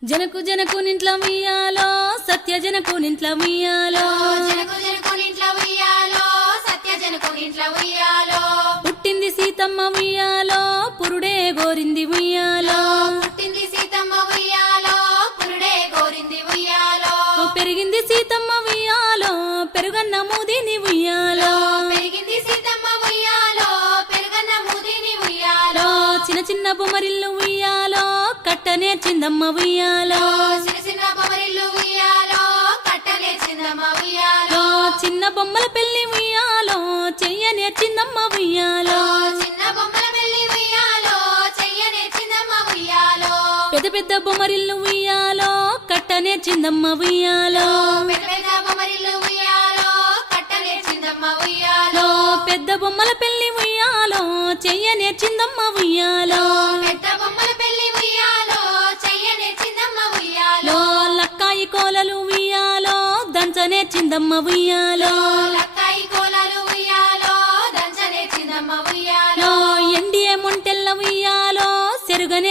జనకు జనకు నింట్ల ఉయ్యాలో సత్య జనకు నింట్ల ఉయ్యాలో. జనకు జనకు ఇంట్లో ఉయ్యాలో సత్య జనకు ఇంట్లో ఉయ్యాలో. పుట్టింది సీతమ్మ ఉయ్యాలో పురుడే గోరింది ఉయ్యాలో. పుట్టింది సీతమ్మ ఉయ్యాలో పురుడే కోరింది ఉయ్యాలో. పెరిగింది సీతమ్మ ఉయ్యాలో పెరుగన్న మూదిని ఉయ్యాలో. పెరిగింది సీతమ్మ ఉయ్యాలో పెరుగన్న ముదిని ఉయ్యాలో. చిన్న చిన్న బొమ్మరిల్లు నేర్చిందమ్మ ఉయ్యాలో. చిన్న బొమ్మల పెళ్ళి ఉయ్యాలో చెయ్య నేర్చిందమ్మ ఉయ్యాలో. చిన్న బొమ్మల పెళ్ళి ఉయ్యాలో చెయ్యనే చిందమ్మ ఉయ్యాలో. పెద్ద పెద్ద బొమ్మరిల్లు ఉయ్యాలో కట్ట నేర్చిందమ్మ ఉయ్యాలో. పెద్ద బొమ్మల పెళ్ళి ఉయ్యాలో చెయ్య నేర్చిందమ్మ ఉయ్యాలో. కోలలు ఉయ్యాలో దంచ నేర్చిందమ్మ ఉయ్యాలో. లక్కాయి కోలాలు ఉయ్యాలో దంచనే చిందమ్మ ఉయ్యాలో. ఎండియ మొంటెల్ల ఉయ్యాలో సెరుగనే